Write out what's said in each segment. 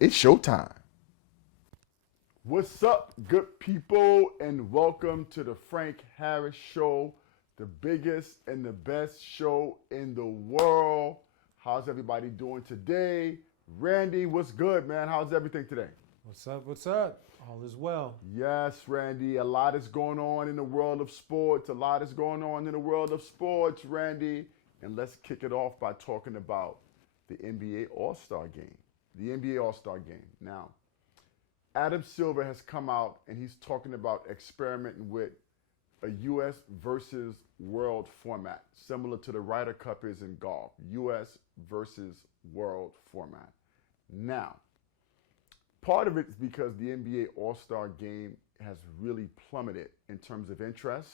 It's showtime. What's up, good people, and welcome to the Frank Harris Show, the biggest and the best show in the world. How's everybody doing today? Randy, what's good, man? How's everything today? What's up? What's up? All is well. Yes, Randy, a lot is going on in the world of sports. A lot is going on in the world of sports, Randy. And let's kick it off by talking about the NBA All-Star Game. The NBA All-Star Game. Now, Adam Silver has come out and he's talking about experimenting with a U.S. versus world format, similar to the Ryder Cup is in golf. U.S. versus world format. Now, part of it is because the NBA All-Star Game has really plummeted in terms of interest.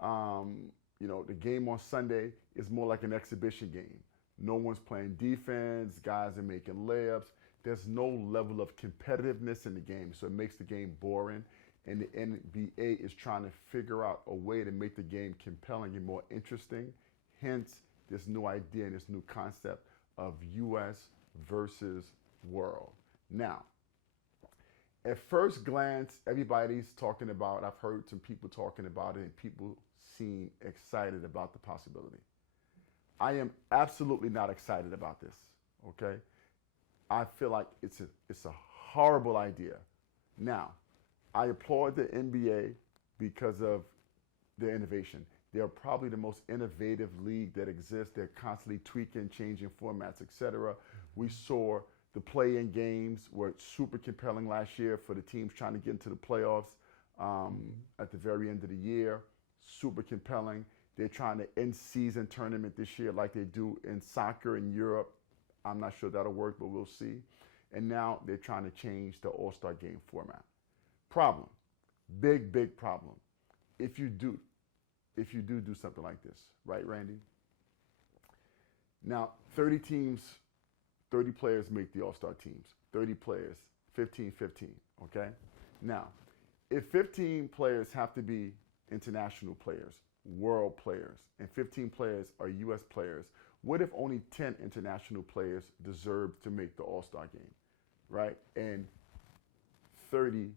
The game on Sunday is more like an exhibition game. No one's playing defense. Guys are making layups. There's no level of competitiveness in the game, so it makes the game boring. And the NBA is trying to figure out a way to make the game compelling and more interesting. Hence, this new idea and this new concept of U.S. versus world. Now, at first glance, everybody's talking about, I've heard some people talking about it, and people seem excited about the possibility. I am absolutely not excited about this, okay? I feel like it's a horrible idea. Now, I applaud the NBA because of their innovation. They're probably the most innovative league that exists. They're constantly tweaking, changing formats, etc. We saw the play-in games were super compelling last year for the teams trying to get into the playoffs at the very end of the year. Super compelling. They're trying to end-season tournament this year like they do in soccer in Europe. I'm not sure that'll work, but we'll see. And now they're trying to change the All-Star Game format. Problem. Big problem. If you do something like this, right, Randy? Now, 30 teams, 30 players make the All-Star teams. 30 players, 15, okay? Now, if 15 players have to be international players, world players, and 15 players are U.S. players, what if only 10 international players deserve to make the All-Star game, right? And 30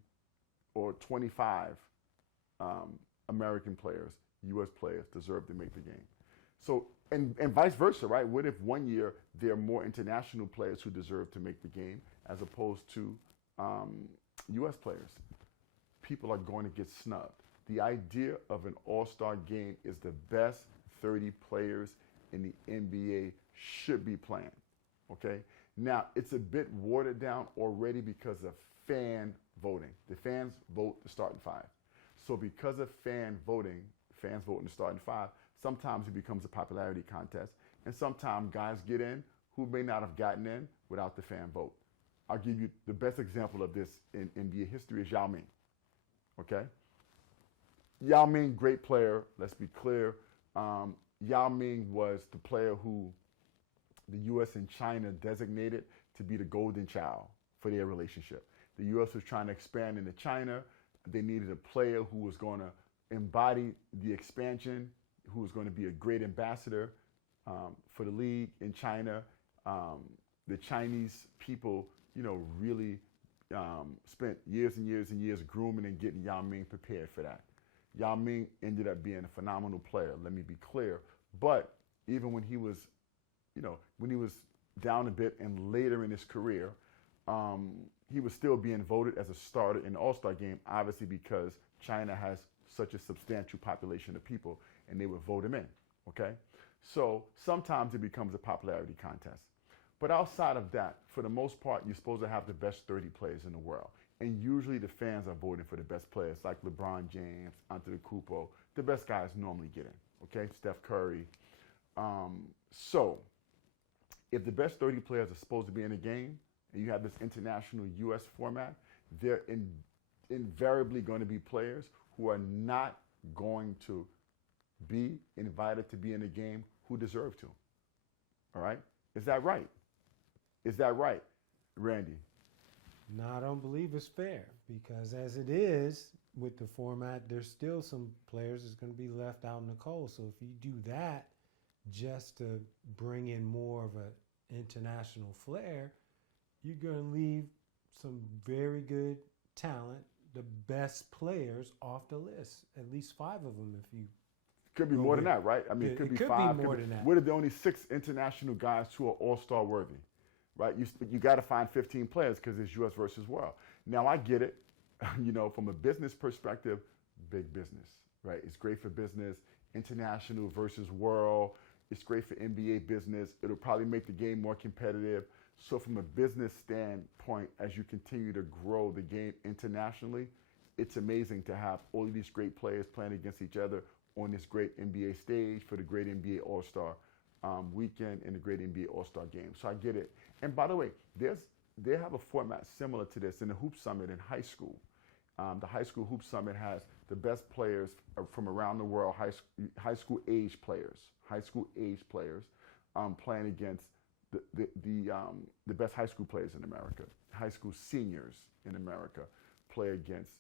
or 25 American players, U.S. players, deserve to make the game. So, and vice versa, right? What if one year there are more international players who deserve to make the game as opposed to U.S. players? People are going to get snubbed. The idea of an all-star game is the best 30 players in the NBA should be playing, okay? Now, it's a bit watered down already because of fan voting. The fans vote the starting five. So because of fans voting the starting five, sometimes it becomes a popularity contest, and sometimes guys get in who may not have gotten in without the fan vote. I'll give you the best example of this in NBA history is Yao Ming, okay? Yao Ming, great player, let's be clear. Yao Ming was the player who the U.S. and China designated to be the golden child for their relationship. The U.S. was trying to expand into China. They needed a player who was going to embody the expansion, who was going to be a great ambassador for the league in China. The Chinese people, really spent years and years and years grooming and getting Yao Ming prepared for that. Yao Ming ended up being a phenomenal player, let me be clear. But even when he was, down a bit and later in his career, he was still being voted as a starter in the All-Star game, obviously because China has such a substantial population of people, and they would vote him in, okay? So sometimes it becomes a popularity contest. But outside of that, for the most part, you're supposed to have the best 30 players in the world. And usually the fans are voting for the best players, like LeBron James, Antetokounmpo. The best guys normally get in, okay? Steph Curry. So if the best 30 players are supposed to be in a game, and you have this international U.S. format, they're invariably going to be players who are not going to be invited to be in a game who deserve to. All right? Is that right? Is that right, Randy? No, I don't believe it's fair because as it is with the format, there's still some players that's going to be left out in the cold. So if you do that just to bring in more of an international flair, you're going to leave some very good talent, the best players off the list. At least 5 of them, if you Could be go more than with- that, right? I mean, it could be could 5. be more than that. What are the only 6 international guys who are all-star worthy, right? You got to find 15 players because it's U.S. versus world. Now, I get it. From a business perspective, big business, right? It's great for business, international versus world. It's great for NBA business. It'll probably make the game more competitive. So from a business standpoint, as you continue to grow the game internationally, it's amazing to have all of these great players playing against each other on this great NBA stage for the great NBA All-Star weekend and the great NBA All-Star game. So I get it. And by the way, they have a format similar to this in the Hoop Summit in high school. The High School Hoop Summit has the best players from around the world, high school age players playing against the best high school players in America. High school seniors in America play against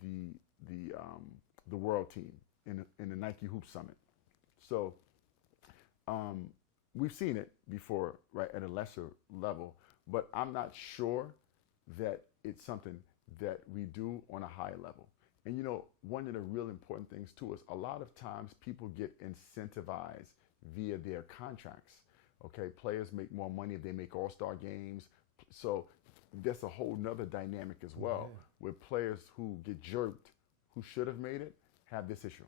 the world team in the Nike Hoop Summit. So we've seen it before, right, at a lesser level, but I'm not sure that it's something that we do on a high level. And one of the real important things too is a lot of times people get incentivized via their contracts. Okay, players make more money if they make all-star games. So that's a whole nother dynamic as well, where players who get jerked, who should have made it, have this issue.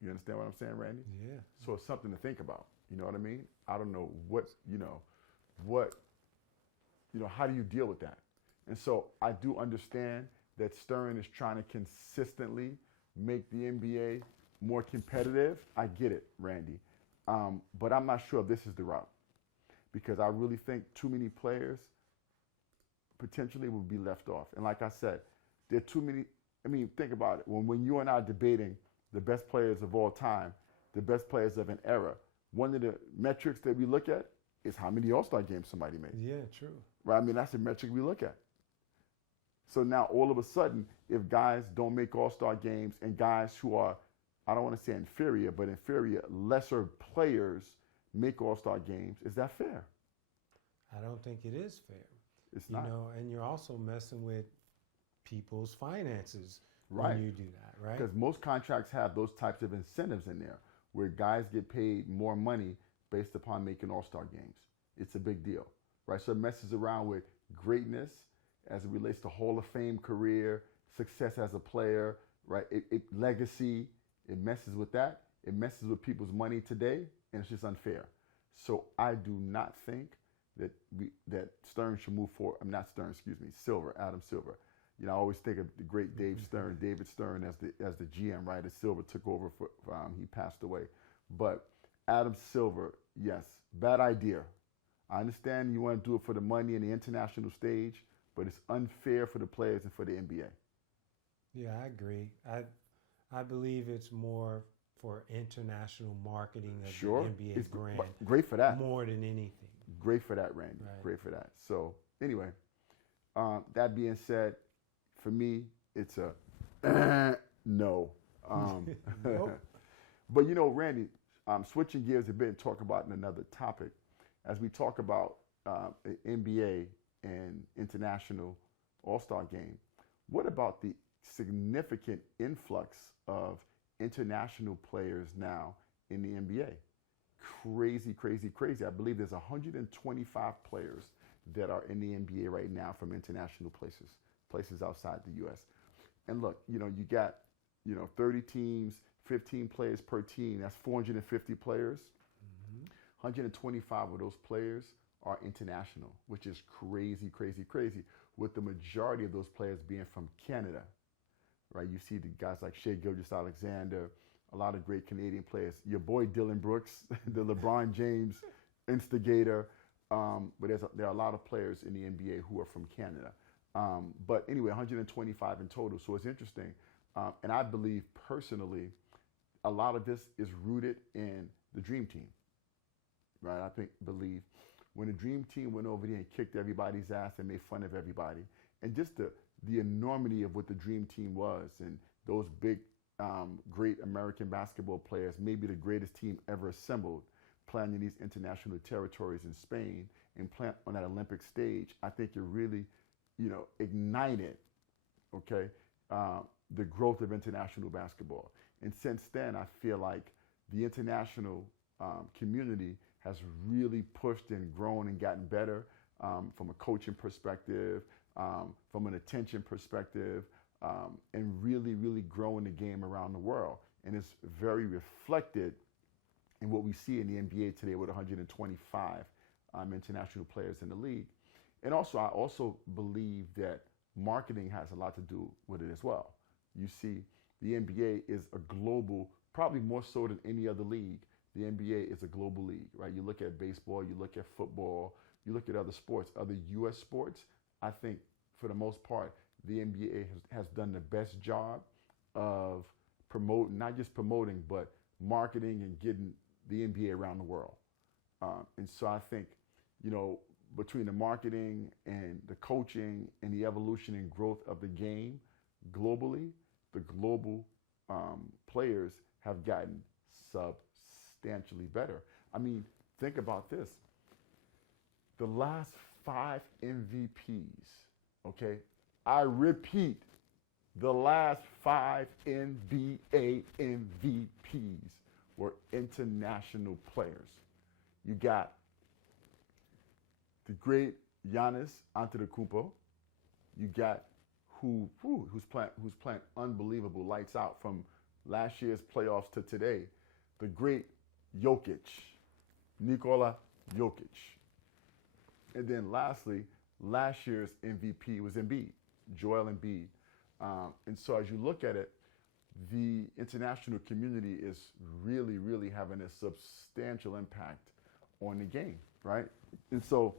You understand what I'm saying, Randy? Yeah. So it's something to think about. You know what I mean? I don't know how do you deal with that? And so I do understand that Stern is trying to consistently make the NBA more competitive. I get it, Randy. But I'm not sure if this is the route, because I really think too many players potentially will be left off. And like I said, there are too many. I mean, think about it. When you and I are debating the best players of all time, the best players of an era, one of the metrics that we look at is how many All-Star games somebody made. Yeah, true. Right? I mean, that's the metric we look at. So now all of a sudden, if guys don't make All-Star games and guys who are, I don't want to say inferior, but inferior, lesser players make All-Star games, is that fair? I don't think it is fair. It's not. And you're also messing with people's finances Right. when you do that, right? Because most contracts have those types of incentives in there where guys get paid more money based upon making All-Star games. It's a big deal, right? So it messes around with greatness as it relates to Hall of Fame career, success as a player, right? Legacy, it messes with that. It messes with people's money today, and it's just unfair. So I do not think that Stern should move forward. I'm not Stern, excuse me, Adam Silver. I always think of the great David Stern as the GM, right? As Silver took over he passed away. But Adam Silver, yes, bad idea. I understand you want to do it for the money and the international stage, but it's unfair for the players and for the NBA. Yeah, I agree. I believe it's more for international marketing of the NBA it's brand. Great for that. More than anything. Great for that, Randy. Right. Great for that. So anyway, that being said, for me, it's a no. Nope. But Randy, switching gears a bit and talk about another topic. As we talk about NBA and international All-Star game, what about the significant influx of international players now in the NBA? Crazy, crazy, crazy. I believe there's 125 players that are in the NBA right now from international places outside the U.S. And look, you got, 30 teams, 15 players per team. That's 450 players. 125 of those players are international, which is crazy, crazy, crazy, with the majority of those players being from Canada, right? You see the guys like Shai Gilgeous-Alexander, a lot of great Canadian players. Your boy Dylan Brooks, the LeBron James instigator. But there are a lot of players in the NBA who are from Canada. But anyway, 125 in total. So it's interesting. And I believe personally, a lot of this is rooted in the Dream Team, right? Believe when the Dream Team went over there and kicked everybody's ass and made fun of everybody, and just the enormity of what the Dream Team was, and those big, great American basketball players, maybe the greatest team ever assembled, playing in these international territories in Spain, and play on that Olympic stage, I think it really, ignited, okay, the growth of international basketball. And since then, I feel like the international community has really pushed and grown and gotten better from a coaching perspective, from an attention perspective, and really, really growing the game around the world. And it's very reflected in what we see in the NBA today with 125 international players in the league. And also, I also believe that marketing has a lot to do with it as well. You see, the NBA is a global, probably more so than any other league. The NBA is a global league, right? You look at baseball, you look at football, you look at other sports, other U.S. sports. I think for the most part, the NBA has done the best job of promoting, not just promoting, but marketing and getting the NBA around the world. And so I think, between the marketing and the coaching and the evolution and growth of the game globally, the global players have gotten substantially better. I mean, think about this. The last 5 MVPs, okay? I repeat, the last 5 NBA MVPs were international players. You got the great Giannis Antetokounmpo. You got who's playing unbelievable lights out from last year's playoffs to today. The great Jokic, Nikola Jokic. And then lastly, last year's MVP was Embiid, Joel Embiid. And so as you look at it, the international community is really, really having a substantial impact on the game, right? And so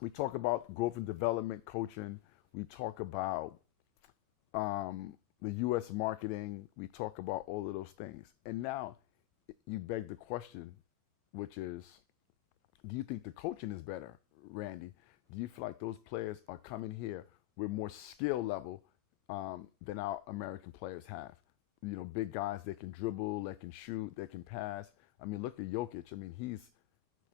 we talk about growth and development coaching. We talk about the U.S. marketing. We talk about all of those things. And now you beg the question, which is, do you think the coaching is better, Randy? Do you feel like those players are coming here with more skill level than our American players have? Big guys that can dribble, that can shoot, that can pass. I mean, look at Jokic. I mean, he's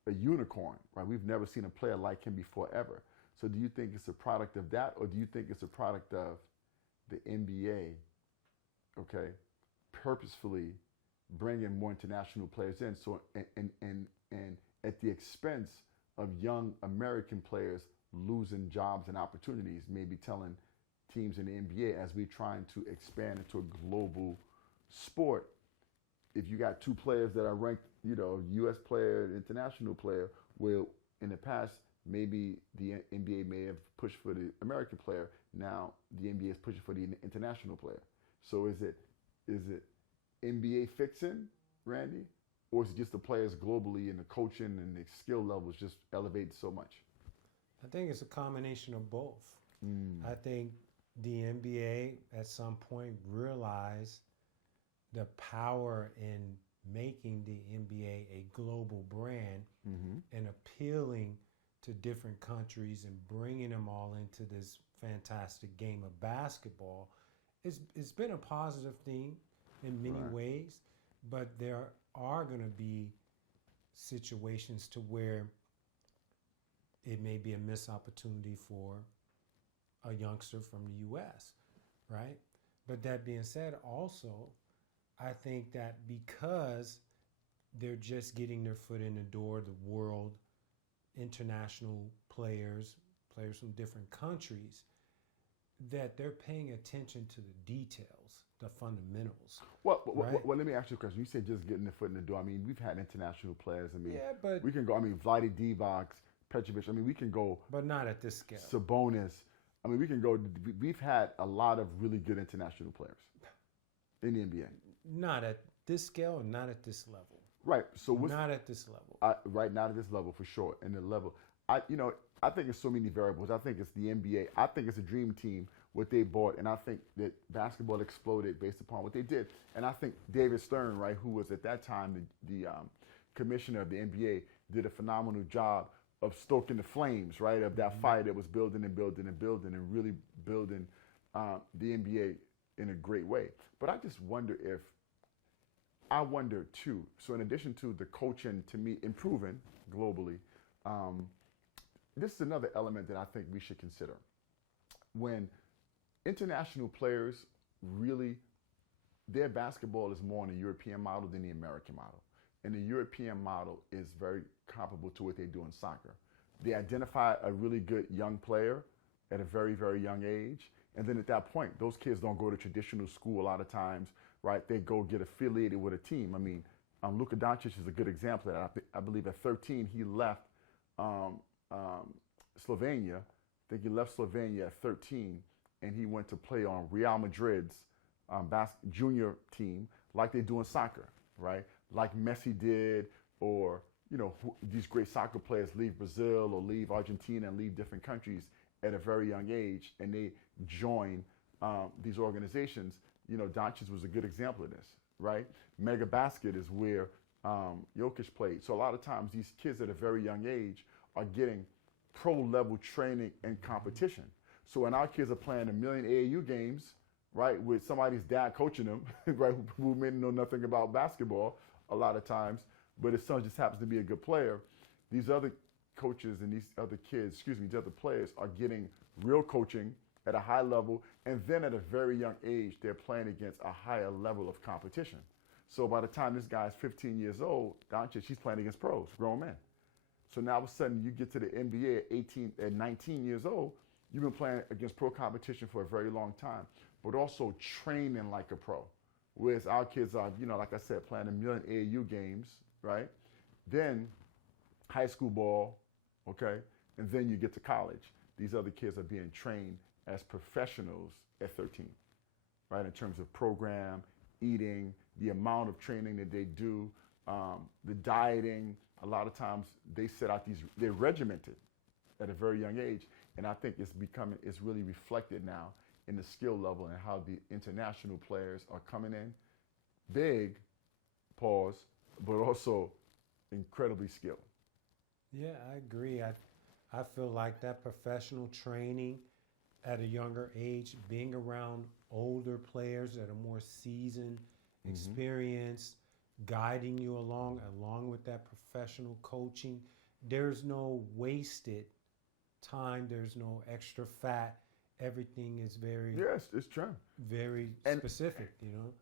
a unicorn, right? We've never seen a player like him before ever. So do you think it's a product of that, or do you think it's a product of the NBA, okay, purposefully bringing more international players in, so and at the expense of young American players losing jobs and opportunities, maybe telling teams in the NBA, as we're trying to expand into a global sport, if you got 2 players that are ranked, U.S. player, international player, well, in the past, maybe the NBA may have pushed for the American player. Now the NBA is pushing for the international player. So is it NBA fixing, Randy, or is it just the players globally and the coaching and the skill levels just elevated so much? I think it's a combination of both. I think the NBA at some point realized the power in making the NBA a global brand and appealing to different countries and bringing them all into this fantastic game of basketball. It's been a positive thing in many ways, but there are going to be situations to where it may be a missed opportunity for a youngster from the U.S., right? But that being said, also, I think that because they're just getting their foot in the door, the world, international players from different countries, that they're paying attention to the details, the fundamentals. Well, right? Let me ask you a question. You said just getting their foot in the door. I mean, we've had international players. I mean, Yeah, but we can go. I mean, Vlade Divac, Petrovic. I mean, we can go. but not at this scale. Sabonis. I mean, we can go. We've had a lot of really good international players in the NBA. Not at this scale and not at this level. Right. So what's Not at this level. right now at this level for sure, and the level. I think it's so many variables. I think it's the NBA. I think it's a dream team what they bought, and I think that basketball exploded based upon what they did. And I think David Stern, right, who was at that time the commissioner of the NBA, did a phenomenal job of stoking the flames, right, of that fire that was building and building and building and really building the NBA in a great way. But I just wonder too, so in addition to the coaching, to me, improving globally, this is another element that I think we should consider. When international players really, their basketball is more on the European model than the American model. And the European model is very comparable to what they do in soccer. They identify a really good young player at a very, very young age. And then at that point, those kids don't go to traditional school a lot of times, right? They go get affiliated with a team. I mean, Luka Doncic is a good example of that. I believe at 13, he left Slovenia. I think he left Slovenia at 13, and he went to play on Real Madrid's junior team, like they do in soccer, right? Like Messi did, or these great soccer players leave Brazil or leave Argentina and leave different countries at a very young age, and they join these organizations. Doncic was a good example of this, right? Mega Basket is where Jokic played. So a lot of times these kids at a very young age are getting pro-level training and competition. So when our kids are playing 1 million AAU games, right, with somebody's dad coaching them, right, who may know nothing about basketball a lot of times, but his son just happens to be a good player, these other coaches and these other kids, these other players are getting real coaching at a high level, and then at a very young age, they're playing against a higher level of competition. So by the time this guy's 15 years old, Doncic, he's playing against pros, grown men. So now all of a sudden you get to the NBA at 19 years old, you've been playing against pro competition for a very long time, but also training like a pro. Whereas our kids are, like I said, playing 1 million AAU games, right? Then high school ball, okay? And then you get to college. These other kids are being trained as professionals at 13, right? In terms of program, eating, the amount of training that they do, the dieting. A lot of times they set out they're regimented at a very young age. And I think it's really reflected now in the skill level and how the international players are coming in big, pause, but also incredibly skilled. Yeah, I agree. I feel like that professional training at a younger age, being around older players that are more seasoned, experienced, guiding you along with that professional coaching. There's no wasted time. There's no extra fat. Everything is very it's true, very specific.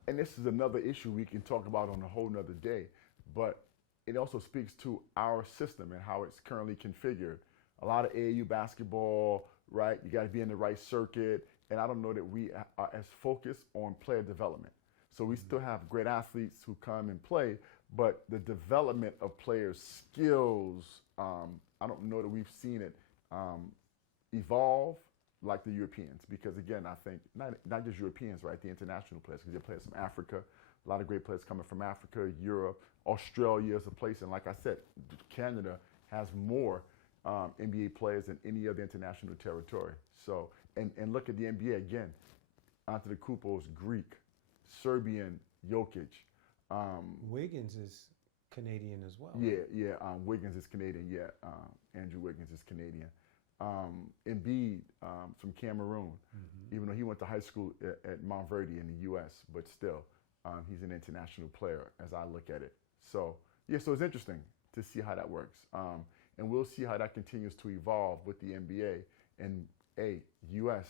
And this is another issue we can talk about on a whole nother day, but it also speaks to our system and how it's currently configured. A lot of AAU basketball, right? You got to be in the right circuit, and I don't know that we are as focused on player development. So we still have great athletes who come and play, but the development of players' skills, I don't know that we've seen it evolve like the Europeans. Because again, I think not just Europeans, right? The international players, because they players from Africa, a lot of great players coming from Africa, Europe, Australia is a place, and like I said, Canada has more NBA players than any other international territory. So, and look at the NBA again. Antetokounmpo's Greek, Serbian, Jokic. Wiggins is Canadian as well. Yeah. Wiggins is Canadian. Yeah, Andrew Wiggins is Canadian. Embiid from Cameroon, even though he went to high school at Mount Verdi in the U.S., but still, he's an international player as I look at it. So, so it's interesting to see how that works. And we'll see how that continues to evolve with the NBA. And, U.S.,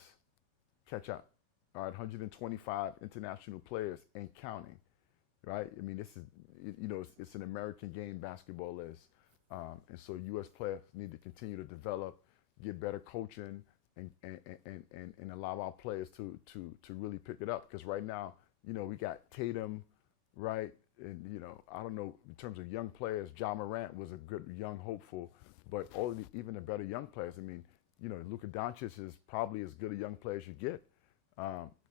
catch up. All right, 125 international players and counting, right? I mean, this is, it's an American game, basketball is. And so U.S. players need to continue to develop, get better coaching, and allow our players to really pick it up. Because right now, we got Tatum, right? And, I don't know, in terms of young players, Ja Morant was a good young hopeful, but even the better young players, I mean, Luka Doncic is probably as good a young player as you get.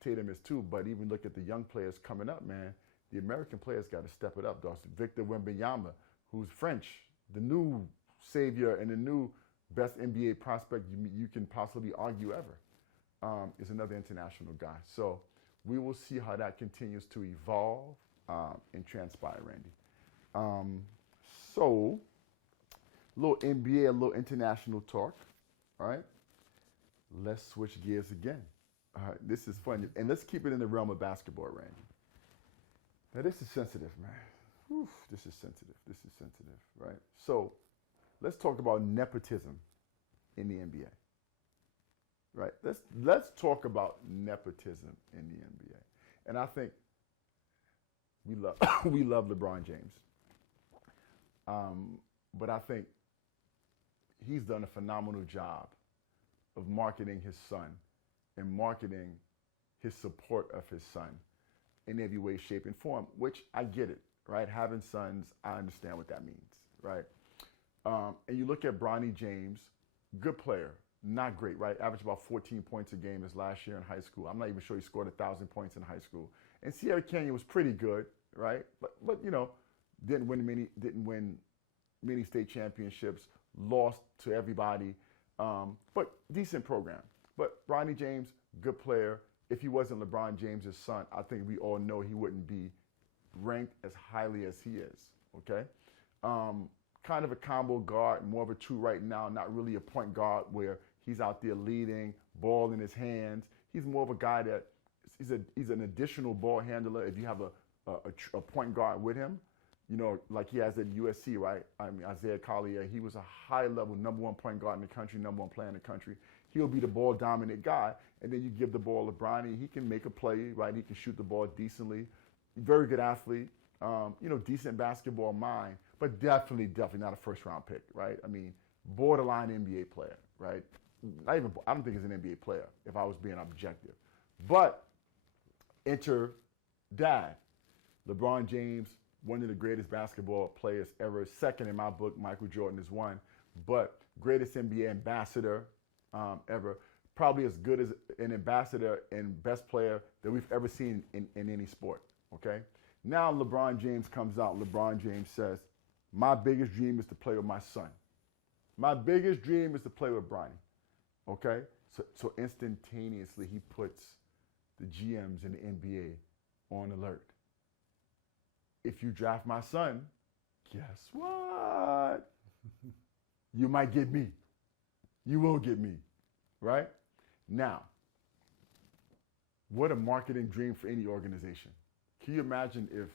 Tatum is too, but even look at the young players coming up, man. The American players got to step it up, Dawson. Victor Wembanyama, who's French, the new savior and the new best NBA prospect you can possibly argue ever, is another international guy. So we will see how that continues to evolve and transpire, Randy. So, a little NBA, a little international talk, all right? Let's switch gears again. This is fun. And let's keep it in the realm of basketball, Randy. Now, this is sensitive, man. Whew, this is sensitive, right? So, let's talk about nepotism in the NBA. Right? Let's talk about nepotism in the NBA. And I think we love we love LeBron James. But I think he's done a phenomenal job of marketing his son and marketing his support of his son in every way, shape, and form, which I get it, right? Having sons, I understand what that means, right? And you look at Bronny James, good player, not great, right? Averaged about 14 points a game his last year in high school. I'm not even sure he scored 1,000 points in high school. And Sierra Canyon was pretty good, right? But you know, didn't win many state championships, lost to everybody, but decent program. But Bronny James, good player. If he wasn't LeBron James' son, I think we all know he wouldn't be ranked as highly as he is, okay? Kind of a combo guard, more of a two right now, not really a point guard where he's out there leading, ball in his hands. He's more of a guy that he's an additional ball handler if you have a point guard with him, you know, like he has at USC, right? I mean, Isaiah Collier, he was a high-level #1 point guard in the country, #1 player in the country. He'll be the ball-dominant guy, and then you give the ball to Bronny. He can make a play, right? He can shoot the ball decently. Very good athlete, you know, decent basketball mind, but definitely not a first-round pick, right? I mean, borderline NBA player, right? I don't think he's an NBA player, if I was being objective. But enter dad, LeBron James, one of the greatest basketball players ever. Second in my book, Michael Jordan is one, but greatest NBA ambassador ever. Probably as good as an ambassador and best player that we've ever seen in any sport, okay? Now LeBron James comes out. LeBron James says, my biggest dream is to play with my son. My biggest dream is to play with Bronny, okay? So instantaneously he puts the GMs in the NBA on alert. If you draft my son, guess what? You might get me. You will get me, right? Now, what a marketing dream for any organization. Can you imagine if,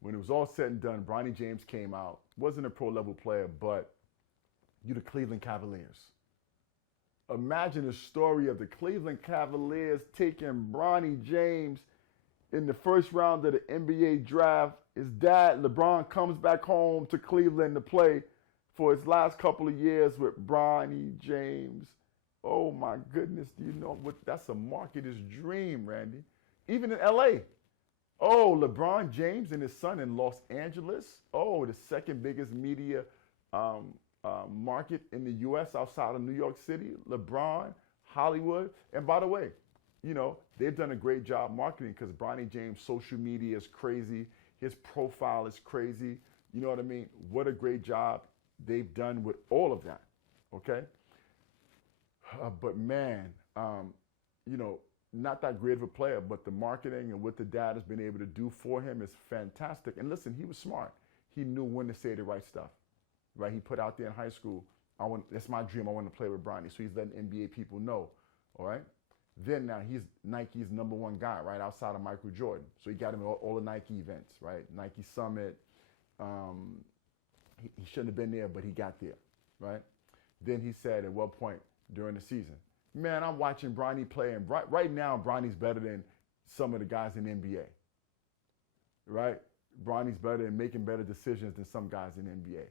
when it was all said and done, Bronny James came out, wasn't a pro-level player, but you're the Cleveland Cavaliers. Imagine the story of the Cleveland Cavaliers taking Bronny James in the first round of the NBA draft. His dad, LeBron, comes back home to Cleveland to play for his last couple of years with Bronny James. Oh my goodness, do you know what? That's a marketer's dream, Randy. Even in LA. Oh, LeBron James and his son in Los Angeles. Oh, the second biggest media market in the U.S. outside of New York City. LeBron, Hollywood. And by the way, you know, they've done a great job marketing because Bronny James' social media is crazy. His profile is crazy. You know what I mean? What a great job they've done with all of that, okay? But man, you know, not that great of a player, but the marketing and what the dad has been able to do for him is fantastic. And listen, he was smart. He knew when to say the right stuff, right? He put out there in high school, that's my dream, I want to play with Bronny. So he's letting NBA people know, all right? Then now he's Nike's #1 guy, right, outside of Michael Jordan. So he got him all the Nike events, right? Nike Summit. He shouldn't have been there, but he got there, right? Then he said at one point during the season, man, I'm watching Bronny play, and right now Bronny's better than some of the guys in the NBA, right? Bronny's better and making better decisions than some guys in the NBA.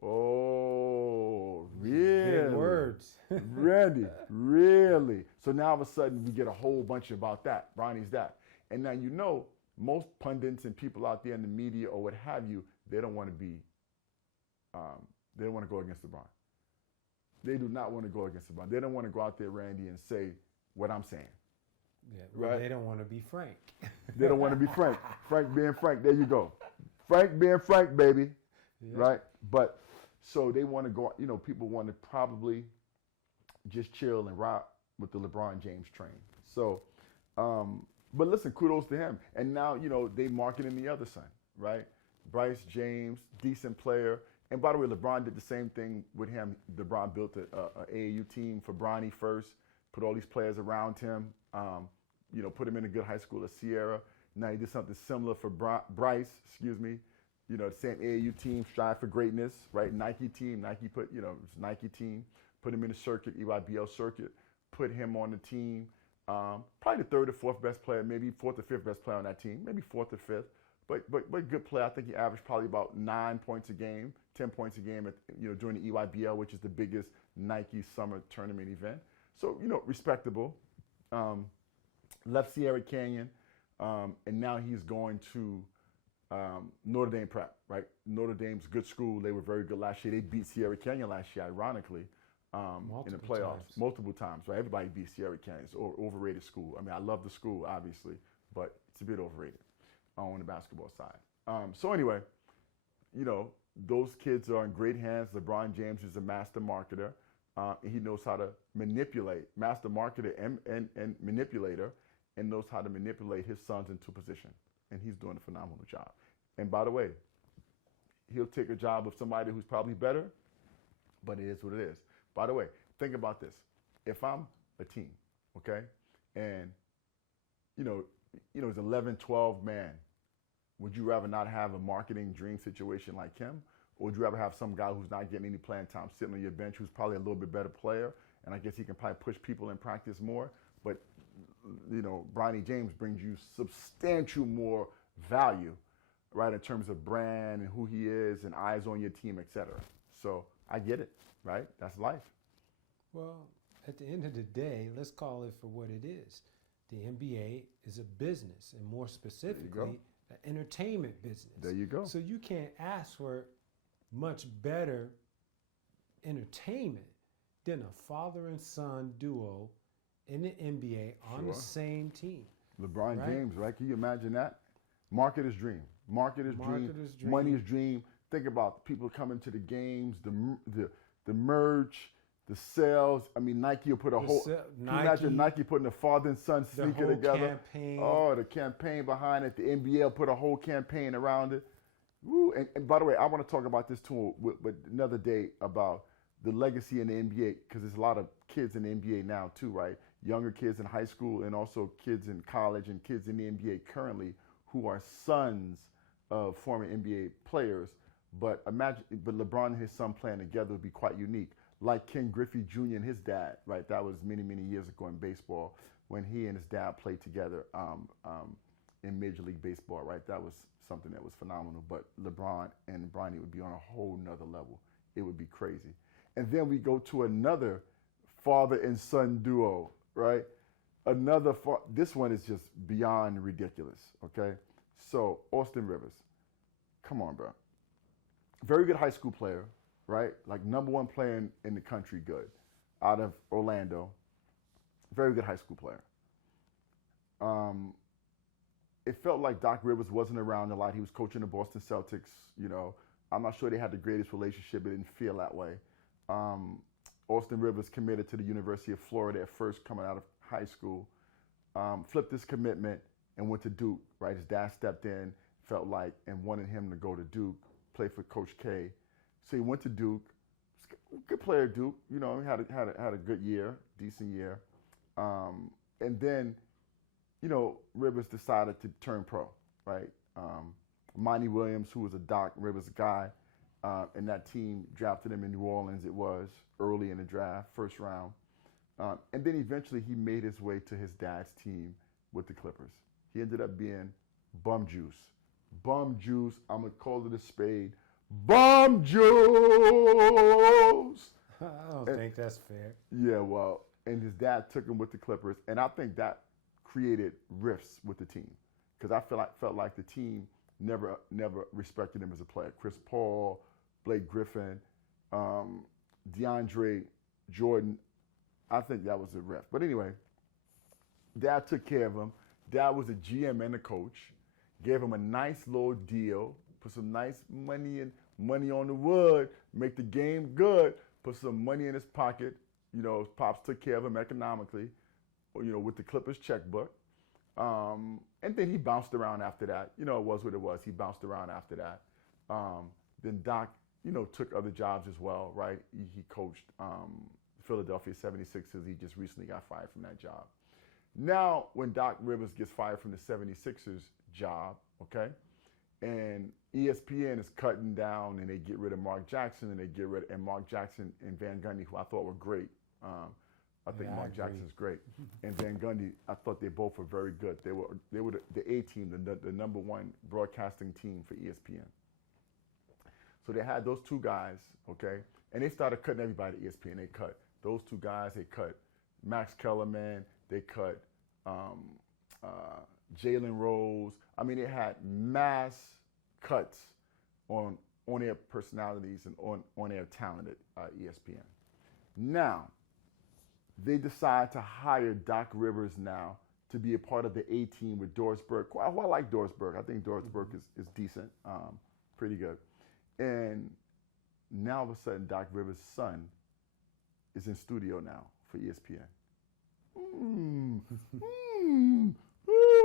Oh, really? Big words. Randy, really? So now all of a sudden we get a whole bunch about that. Bronny's that. And now you know most pundits and people out there in the media or what have you, they don't want to be, they don't want to go against LeBron. They do not want to go against LeBron. They don't want to go out there, Randy, and say what I'm saying. Yeah, well, right? They don't want to be Frank. They don't want to be Frank. Frank being Frank. There you go. Frank being Frank, baby. Yeah. Right? But so they want to go, you know, people want to probably just chill and rock with the LeBron James train. So, but listen, kudos to him. And now, you know, they marketing the other son, right? Bryce James, decent player. And by the way, LeBron did the same thing with him. LeBron built a AAU team for Bronny first, put all these players around him, you know, put him in a good high school at Sierra. Now he did something similar for Bryce, you know, the same AAU team, strive for greatness, right? Nike team, Nike put, you know, it's Nike team, put him in the circuit, EYBL circuit, put him on the team. Probably the third or fourth best player, maybe fourth or fifth best player on that team, maybe fourth or fifth. But good player. I think he averaged probably about 9 points a game, 10 points a game during the EYBL, which is the biggest Nike summer tournament event. So, respectable. Left Sierra Canyon, and now he's going to Notre Dame Prep, right? Notre Dame's good school. They were very good last year. They beat Sierra Canyon last year, ironically, in the playoffs. Multiple times, right? Everybody beat Sierra Canyon. It's an overrated school. I mean, I love the school, obviously, but it's a bit overrated on the basketball side. So anyway, those kids are in great hands. LeBron James is a master marketer. He knows how to master marketer and manipulator, and knows how to manipulate his sons into position. And he's doing a phenomenal job. And by the way, he'll take a job of somebody who's probably better, but it is what it is. By the way, think about this. If I'm a team, okay, and, it's 11, 12 man, would you rather not have a marketing dream situation like him? Or would you rather have some guy who's not getting any playing time sitting on your bench who's probably a little bit better player, and I guess he can probably push people in practice more, but Bronny James brings you substantial more value, right, in terms of brand and who he is and eyes on your team, etc. So I get it, right? That's life. Well, at the end of the day, let's call it for what it is. The NBA is a business, and more specifically, an entertainment business. There you go. So you can't ask for much better entertainment than a father and son duo in the NBA on the same team. LeBron James, right? Can you imagine that? Marketer's dream. Marketer's dream. Money's dream. Think about people coming to the games, the merch, the sales. I mean, Nike will put a whole. Can you imagine Nike putting a father and son sneaker together? Campaign. Oh, the campaign behind it. The NBA will put a whole campaign around it. Woo. And by the way, I want to talk about this too with another day about the legacy in the NBA, because there's a lot of kids in the NBA now too, right? Younger kids in high school and also kids in college and kids in the NBA currently who are sons of former NBA players. But LeBron and his son playing together would be quite unique. Like Ken Griffey Jr. and his dad, right? That was many, many years ago in baseball when he and his dad played together in Major League Baseball, right? That was something that was phenomenal. But LeBron and Bronny would be on a whole nother level. It would be crazy. And then we go to another father and son duo, right? This one is just beyond ridiculous, okay? So, Austin Rivers. Come on, bro. Very good high school player, right? Like number one player in the country, good. Out of Orlando. Very good high school player. It felt like Doc Rivers wasn't around a lot. He was coaching the Boston Celtics, I'm not sure they had the greatest relationship. It didn't feel that way. Austin Rivers committed to the University of Florida at first coming out of high school, flipped his commitment and went to Duke, right? His dad stepped in, felt like, and wanted him to go to Duke, play for Coach K. So he went to Duke. Good player at Duke, he had a good year, decent year. And then, Rivers decided to turn pro, right? Monty Williams, who was a Doc Rivers guy, and that team drafted him in New Orleans. It was early in the draft, first round. And then eventually he made his way to his dad's team with the Clippers. He ended up being bum juice. Bum juice. I'm going to call it a spade. Bum juice! I don't think that's fair. Yeah, well, and his dad took him with the Clippers. And I think that created rifts with the team. Because I felt like the team never respected him as a player. Chris Paul, Blake Griffin, DeAndre Jordan. I think that was a rift. But anyway, Dad took care of him. Dad was a GM and a coach. Gave him a nice little deal. Put some nice money on the wood. Make the game good. Put some money in his pocket. Pops took care of him economically, with the Clippers checkbook. And then he bounced around after that. It was what it was. He bounced around after that. Then Doc, took other jobs as well, right? He coached Philadelphia 76ers. He just recently got fired from that job. Now, when Doc Rivers gets fired from the 76ers job, okay, And ESPN is cutting down, and they get rid of Mark Jackson, and Mark Jackson and Van Gundy, who I thought were great. I think Mark Jackson's great, and Van Gundy, I thought they both were very good. They were the A team, the number one broadcasting team for ESPN. So they had those two guys, okay, and they started cutting everybody at ESPN. They cut those two guys. They cut Max Kellerman. They cut Jalen Rose. I mean, they had mass cuts on their personalities and on their talent at ESPN. Now, they decide to hire Doc Rivers now to be a part of the A team with Doris Burke. I like Doris Burke. I think Doris Burke is decent, pretty good. And now all of a sudden, Doc Rivers' son is in studio now for ESPN.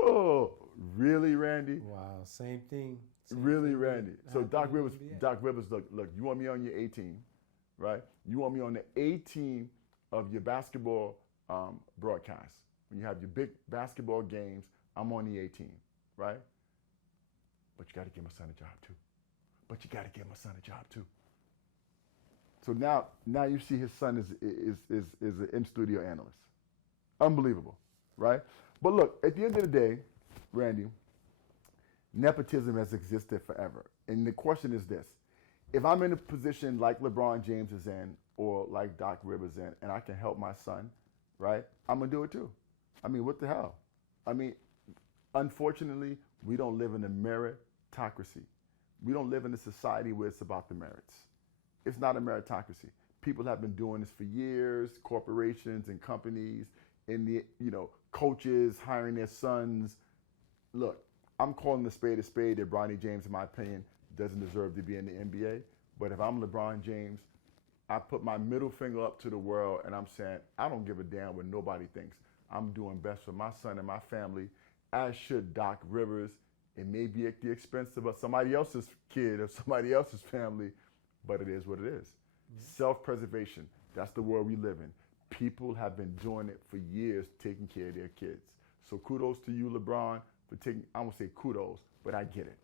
Oh, really, Randy? Wow, same thing. Really, Randy? So Doc Rivers, look, you want me on your A team, right? You want me on the A team of your basketball broadcast. When you have your big basketball games, I'm on the A team, right? But you got to give my son a job too. So now you see his son is an in-studio analyst. Unbelievable, right? But look, at the end of the day, Randy, nepotism has existed forever. And the question is this. If I'm in a position like LeBron James is in or like Doc Rivers in, and I can help my son, right, I'm going to do it too. I mean, what the hell? I mean, unfortunately, we don't live in a meritocracy. We don't live in a society where it's about the merits. It's not a meritocracy. People have been doing this for years, corporations and companies, and coaches hiring their sons. Look, I'm calling a spade that Bronny James, in my opinion, doesn't deserve to be in the NBA. But if I'm LeBron James, I put my middle finger up to the world and I'm saying, I don't give a damn what nobody thinks. I'm doing best for my son and my family, as should Doc Rivers. It may be at the expense of somebody else's kid or somebody else's family, but it is what it is. Mm-hmm. Self-preservation, that's the world we live in. People have been doing it for years, taking care of their kids. So kudos to you, LeBron, for taking, I won't say kudos, but I get it.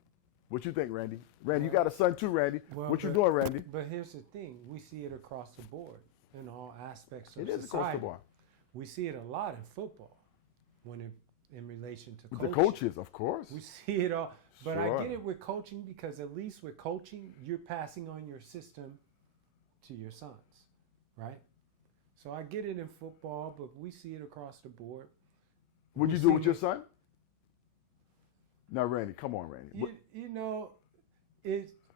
What you think, Randy? Randy, you got a son too, Randy. What you doing, Randy? But here's the thing. We see it across the board in all aspects of society. It is society. Across the board. We see it a lot in football when in relation to with coaching. The coaches, of course. We see it all. But sure. I get it with coaching because at least with coaching, you're passing on your system to your sons, right? So I get it in football, but we see it across the board. Would you do it with your son? Now, Randy, come on, Randy.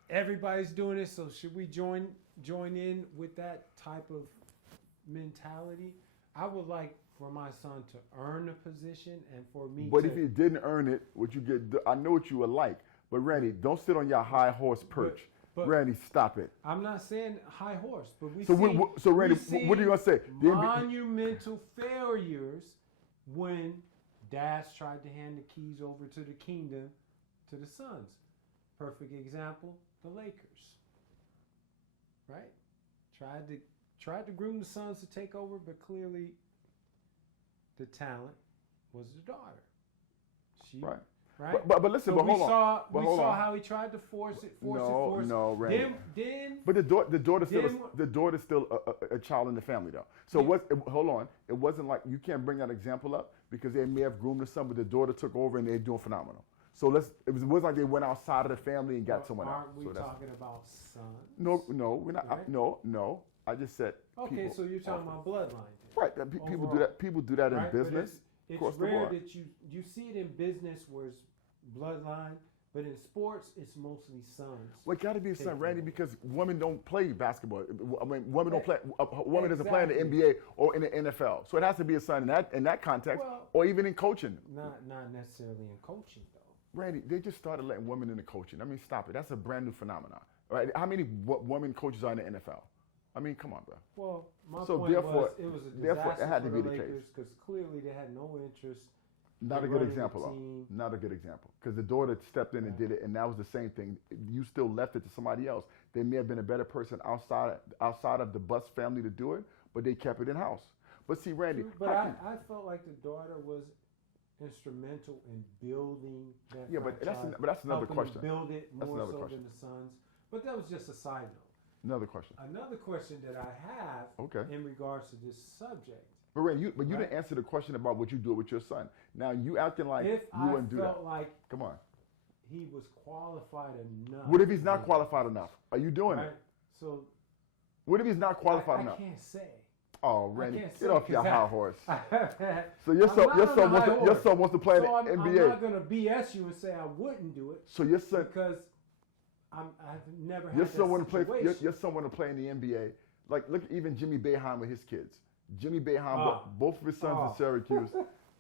Everybody's doing it, so should we join in with that type of mentality? I would like for my son to earn a position and for me But if he didn't earn it, what you get, I know what you would like. But Randy, don't sit on your high horse perch. But Randy, stop it. I'm not saying high horse, but so Randy, what are you going to say? Monumental failures when dads tried to hand the keys over to the kingdom to the sons. Perfect example, the Lakers. Right? Tried to groom the sons to take over, but clearly the talent was the daughter. Right. Right. But listen. So hold on. We saw how he tried to force it. No, Randy. Then. But the daughter's still a child in the family, though. So hold on. It wasn't like you can't bring that example up because they may have groomed the son, but the daughter took over and they're doing phenomenal. So it wasn't like they went outside of the family and got someone else. Aren't we talking about sons? No, we're not. Right? No. I just said. Okay, people. so you're talking about bloodline. Right. People do that. People do that in business. It's rare that you see it in business where it's bloodline, but in sports it's mostly sons. Well, it got to be a son, Randy, because women don't play basketball. I mean, women don't play. A woman doesn't play in the NBA or in the NFL, so it has to be a son in that context, or even in coaching. Not necessarily in coaching though. Randy, they just started letting women into coaching. I mean, stop it. That's a brand new phenomenon, right? How many women coaches are in the NFL? I mean, come on, bro. Well, my point was it was a disaster for the Lakers because clearly they had no interest. Not a good example, though. Not a good example. Because the daughter stepped in and did it, and that was the same thing. You still left it to somebody else. They may have been a better person outside of the Bus family to do it, but they kept it in-house. But see, Randy. But I felt like the daughter was instrumental in building that Yeah, but franchise, that's another helping question. to build it That's more another so question. than the Suns. But that was just a side note. Another question. Another question that I have Okay. in regards to this subject. But Ray, you Right. didn't answer the question about what you do with your son. Now you acting like If you I wouldn't do that. felt like Come on. he was qualified enough. What if he's not to- qualified enough? Are you doing right? it? So What if he's not qualified I enough? can't say. Oh, Randy, can't get say off your 'cause high horse. So I'm not on the high your horse. son wants to play in So the I'm NBA. not gonna BS you and say I wouldn't do it So your son, because I've never had your that son want to play. situation. Your son want to play in the NBA. Like look, even Jimmy Boeheim with his kids. Jimmy Boeheim, Ah. both of his sons Ah. in Syracuse,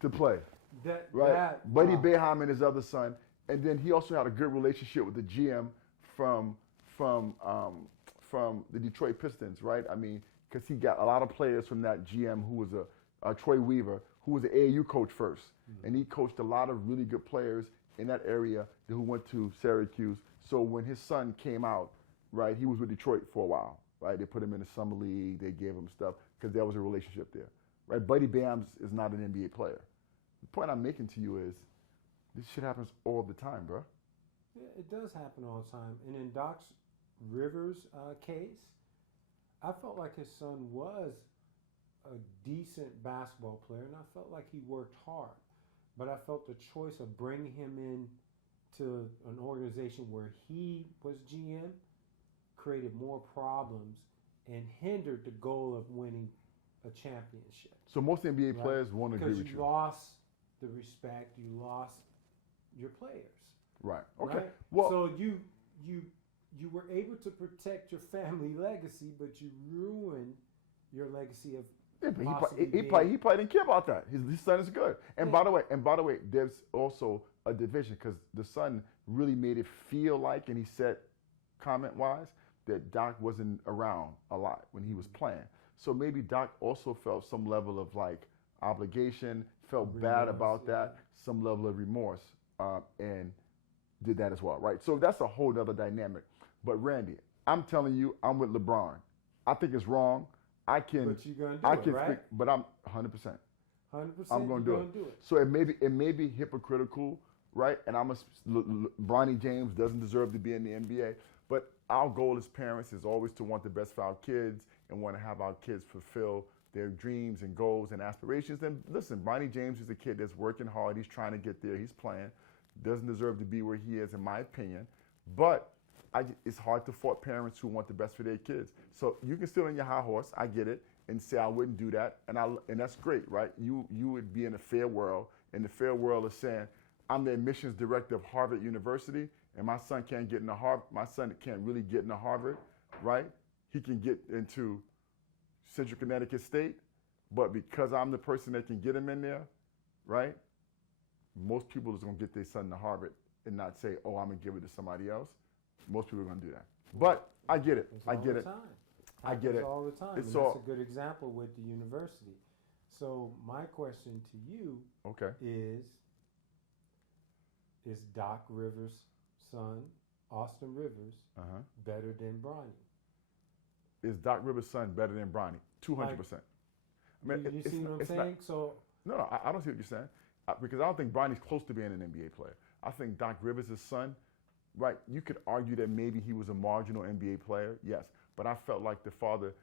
to play. That, Right, Buddy wow. Boeheim and his other son, and then he also had a good relationship with the GM from the Detroit Pistons, right? I mean, because he got a lot of players from that GM who was a Troy Weaver, who was the AAU coach 1st and he coached a lot of really good players in that area who went to Syracuse. So when his son came out, right, he was with Detroit for a while, right? They put him in the summer league, they gave him stuff because there was a relationship there, right? Buddy Boeheim is not an NBA player. The point I'm making to you is this shit happens all the time, bro. Yeah, it does happen all the time. And in Doc Rivers' case, I felt like his son was a decent basketball player, and I felt like he worked hard. But I felt the choice of bringing him in to an organization where he was GM created more problems and hindered the goal of winning a championship. So most NBA Right. players won't agree Because with you you. lost the respect, you lost your players. Right. Okay. Right? Well, So you were able to protect your family legacy, but you ruined your legacy of yeah, but possibly he probably didn't care about that. His son is good. And Yeah. by the way, there's also a division because the son really made it feel like, and he said, comment wise, that Doc wasn't around a lot when he was playing. So maybe Doc also felt some level of like obligation, felt bad Remorse, about that, some level of remorse, and did that as well, right? So that's a whole other dynamic. But Randy, I'm telling you, I'm with LeBron. I think it's wrong. But you're gonna do it, right? But I'm 100%. 100%. I'm going to you're do it. So it may be hypocritical, right? And Bronny James doesn't deserve to be in the NBA. But our goal as parents is always to want the best for our kids and want to have our kids fulfill their dreams and goals and aspirations. And listen, Bronny James is a kid that's working hard. He's trying to get there. He's playing. Doesn't deserve to be where he is, in my opinion. But it's hard to fault parents who want the best for their kids. So you can still in your high horse, I get it, and say I wouldn't do that, and that's great, right? You would be in a fair world, and the fair world is saying, I'm the admissions director of Harvard University, and my son can't get into Harvard. My son can't really get into Harvard, right? He can get into Central Connecticut State, but because I'm the person that can get him in there, right? Most people is gonna get their son to Harvard and not say, oh, I'm gonna give it to somebody else. Most people are gonna do that. But I get it. I get it. I get it. All the time. It's And all- that's a good example with the university. So my question to you Okay. is Doc Rivers' son, Austin Rivers, Uh-huh. better than Bronny? Is Doc Rivers' son better than Bronny? 200%. I mean, you it's see not- what I'm it's not- saying? So No, I don't see what you're saying. Because I don't think Bronny's close to being an NBA player. I think Doc Rivers' son, right, you could argue that maybe he was a marginal NBA player, yes. But I felt like the father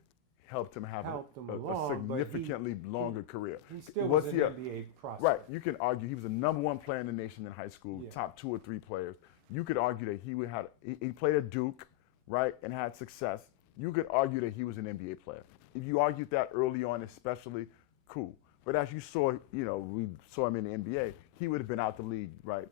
helped him have Helped him a along, but significantly longer career. he still was an he a- NBA prospect. Right, you can argue he was the number one player in the nation in high school, Yeah. top 2 or 3 players. You could argue that he played at Duke, right, and had success. You could argue that he was an NBA player. If you argued that early on, especially, cool. But as you saw, we saw him in the NBA, he would have been out the league, right,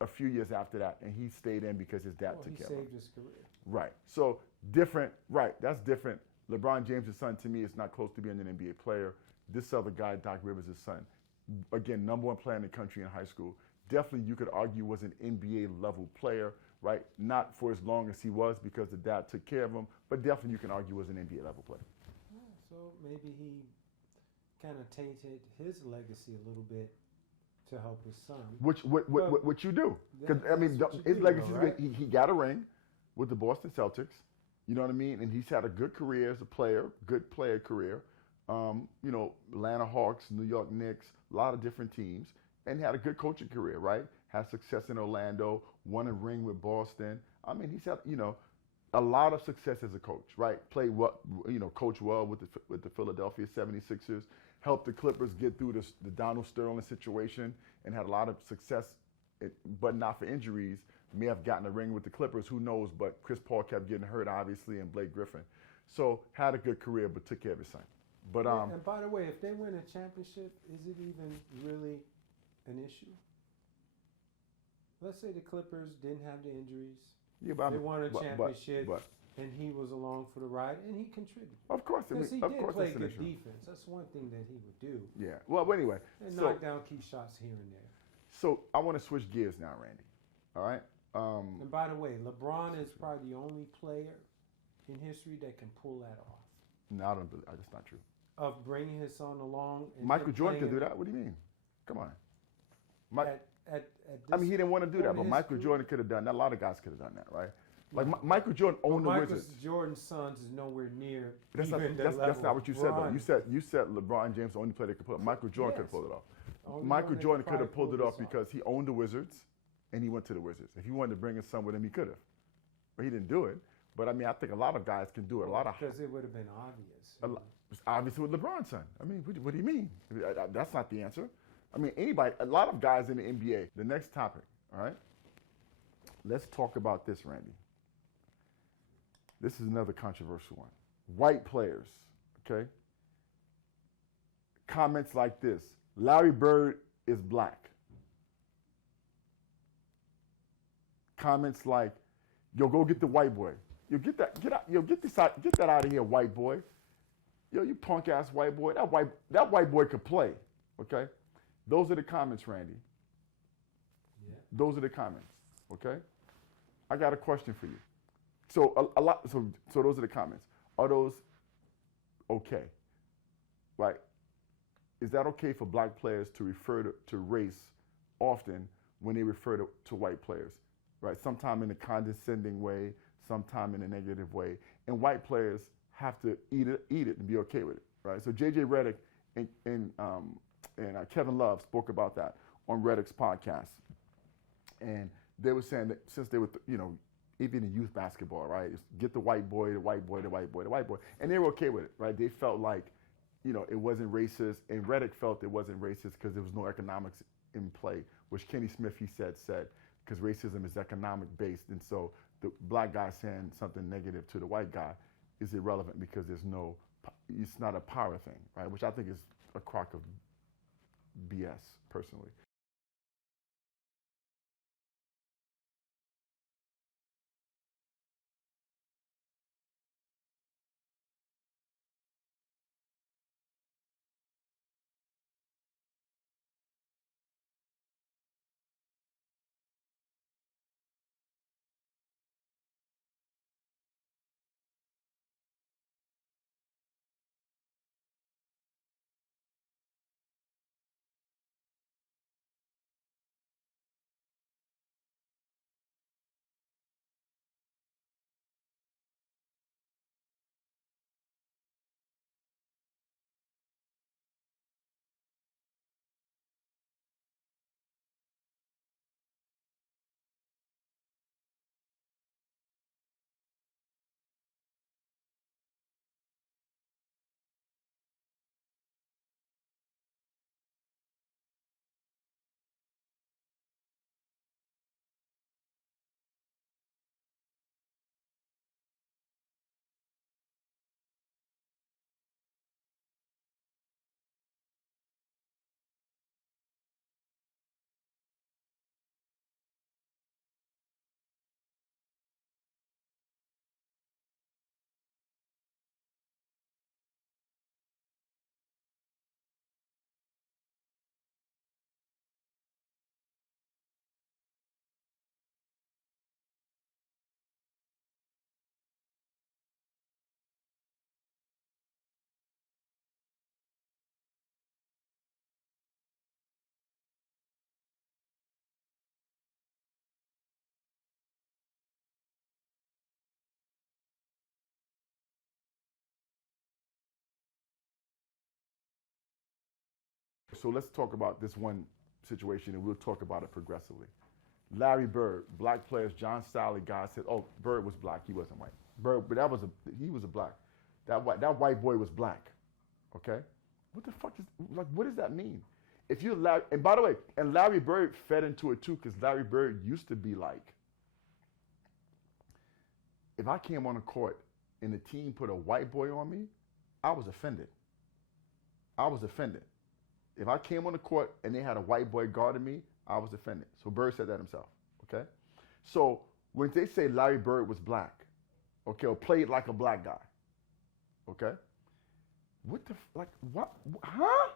a few years after that, and he stayed in because his dad Well, took he care of him. saved his career. Right. So different. Right. That's different. LeBron James' son, to me, is not close to being an NBA player. This other guy, Doc Rivers' son, again, number one player in the country in high school. Definitely, you could argue was an NBA level player, right? Not for as long as he was because the dad took care of him, but definitely you can argue was an NBA level player. Yeah, so maybe he kind of tainted his legacy a little bit to help his son. Which you do. Because That's what you his do, legacy though, is right? good. He got a ring with the Boston Celtics. You know what I mean? And he's had a good career as a player, good player career. Atlanta Hawks, New York Knicks, a lot of different teams. and had a good coaching career, right? Had success in Orlando, won a ring with Boston. I mean, he's had, a lot of success as a coach, right? Played well, coached well with the Philadelphia 76ers, helped the Clippers get through the Donald Sterling situation, and had a lot of success, but not for injuries. May have gotten a ring with the Clippers, who knows? But Chris Paul kept getting hurt, obviously, and Blake Griffin. So had a good career, but took care of his son. But and by the way, if they win a championship, is it even really an issue? Let's say the Clippers didn't have the injuries. Yeah, but they won a championship, and he was along for the ride, and he contributed. Of course, because he did play good defense. That's one thing that he would do. Yeah. Well, anyway, and knock down key shots here and there. So I want to switch gears now, Randy. All right. And by the way, LeBron is probably the only player in history that can pull that off. No, I don't believe that's not true. Of bringing his son along. And Michael Jordan could do that. What do you mean? Come on. I mean, he didn't want to do that, but Michael Jordan could have done that. A lot of guys could have done that, right? Like Michael Jordan owned the Wizards. Michael Jordan's sons is nowhere near. That's not what you said, though. You said LeBron James the only player that could pull it. Michael Jordan could have pulled it off. Michael Jordan could have pulled it off because he owned the Wizards and he went to the Wizards. If he wanted to bring his son with him, he could have. But he didn't do it. But I mean, I think a lot of guys can do it. Because it would have been obvious. It's obviously with LeBron's son. I mean, what do you mean? That's not the answer. I mean, a lot of guys in the NBA. The next topic, all right? Let's talk about this, Randy. This is another controversial one. White players, okay? Comments like this. Larry Bird is black. Comments like, yo, go get the white boy. Yo, get that out of here, white boy. Yo, you punk ass white boy. That white boy could play, okay? Those are the comments, Randy. Yeah. Those are the comments, okay? I got a question for you. So so those are the comments. Are those okay? Right? Is that okay for black players to refer to race often when they refer to white players? Right? Sometime in a condescending way, sometime in a negative way. And white players have to eat it and be okay with it. Right? So J.J. Redick and Kevin Love spoke about that on Redick's podcast. And they were saying that since they were, even in youth basketball, right? Get the white boy, the white boy, the white boy, the white boy. And they were okay with it, right? They felt like, it wasn't racist. And Redick felt it wasn't racist because there was no economics in play, which Kenny Smith, he said, because racism is economic based. And so the black guy saying something negative to the white guy is irrelevant because it's not a power thing, right? Which I think is a crock of BS, personally. So let's talk about this one situation, and we'll talk about it progressively. Larry Bird, black players, John Sally, guys said, oh, Bird was black, he wasn't white. Bird, but he was a black. That white boy was black. Okay? What the fuck what does that mean? If you're Larry, and by the way, and Larry Bird fed into it too, because Larry Bird used to be like, if I came on a court and the team put a white boy on me, I was offended. If I came on the court and they had a white boy guarding me, I was offended. So Bird said that himself, okay? So when they say Larry Bird was black, okay, or played like a black guy, okay? What? Huh?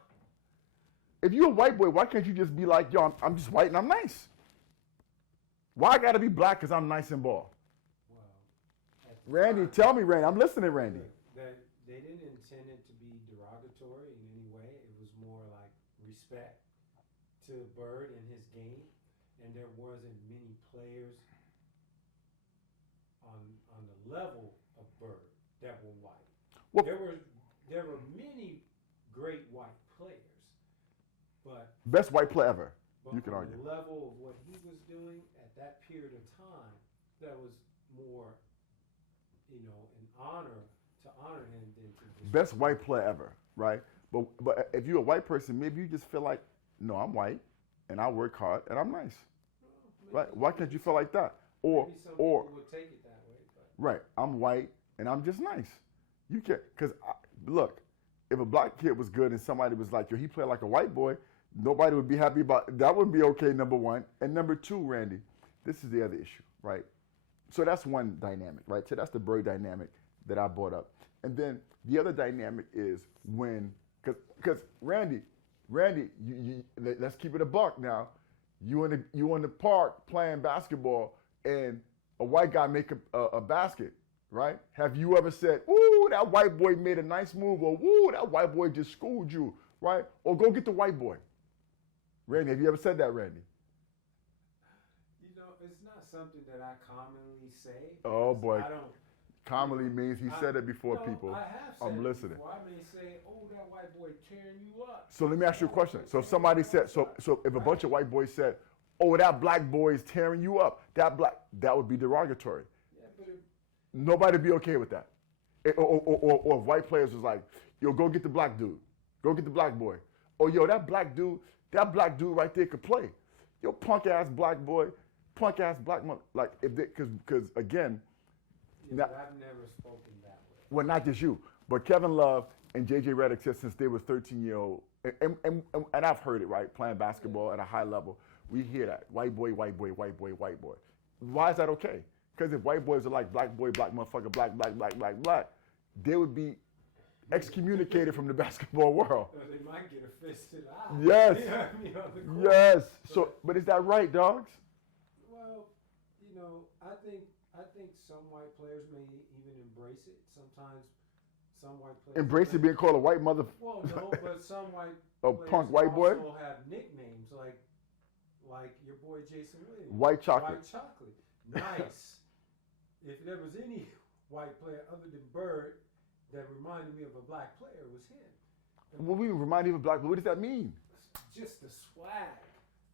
If you're a white boy, why can't you just be like, yo, I'm just white and I'm nice? Why I gotta be black because I'm nice and bald? Well, Randy, tell me, Randy. I'm listening, Randy. That they didn't intend it to be derogatory in any way. It was more like respect to Bird and his game, and there wasn't many players on the level of Bird that were white. Well, there were many great white players, but best white player ever. You can on argue. the level of what he was doing at that period of time, that was more, an honor to honor him than to just Best white player ever, right? But if you're a white person, maybe you just feel like, no, I'm white and I work hard and I'm nice, right? Why can't you feel like that? Or people would take it that way. But. Right, I'm white and I'm just nice. You can't, because look, if a black kid was good and somebody was like, yo, he played like a white boy, nobody would be happy about that. Wouldn't be okay, number one. And number two, Randy, this is the other issue, right? So that's one dynamic, right? So that's the Bird dynamic that I brought up. And then the other dynamic is when, because Randy, let's keep it a buck now. You in the park playing basketball and a white guy make a basket, right? Have you ever said, ooh, that white boy made a nice move, or ooh, that white boy just schooled you, right? Or go get the white boy. Randy, have you ever said that, Randy? It's not something that I commonly say. Oh boy. I don't. Commonly means he said it before people. I have said I'm listening. Before. I may say, oh, that white boy tearing you up. So let me ask you a question. So if somebody said, so if a bunch of white boys said, oh, that black boy is tearing you up, that would be derogatory. Yeah, but Nobody would be okay with that. Or if white players was like, yo, go get the black dude. Go get the black boy. Oh, yo, that black dude right there could play. Yo, punk ass black boy, punk ass black mother. Like, because again, yeah, I've never spoken that way. Well, not just you, but Kevin Love and J.J. Redick said since they were 13-year-old, and I've heard it, right, playing basketball at a high level, we hear that, white boy, white boy, white boy, white boy. Why is that okay? Because if white boys are like black boy, black motherfucker, black, they would be excommunicated from the basketball world. They might get a fisted eye. Yes. Yes. So, but is that right, dogs? Well, I think some white players may even embrace it. Sometimes some white players Embrace it being called a white mother. Well, no, but some white a players punk white boy also have nicknames like your boy Jason Williams. White chocolate. White chocolate. Nice. If there was any white player other than Bird that reminded me of a black player, it was him. Well, we remind you of a black boy. What does that mean? Just the swag.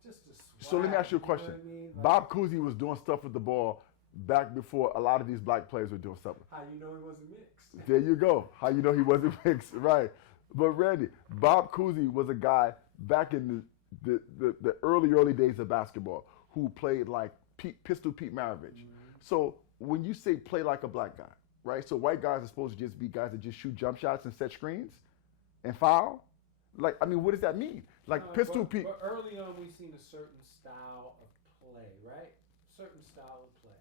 Just the swag. So let me ask you a question. You know what I mean? Bob Cousy was doing stuff with the ball back before a lot of these black players were doing stuff. How you know he wasn't mixed? There you go. How you know he wasn't mixed, right? But Randy, Bob Cousy was a guy back in the early days of basketball who played like Pistol Pete Maravich. Mm-hmm. So when you say play like a black guy, right? So white guys are supposed to just be guys that just shoot jump shots and set screens and foul? Like, I mean, what does that mean? Like Pistol Pete. But early on, we've seen a certain style of play, right? Certain style of play.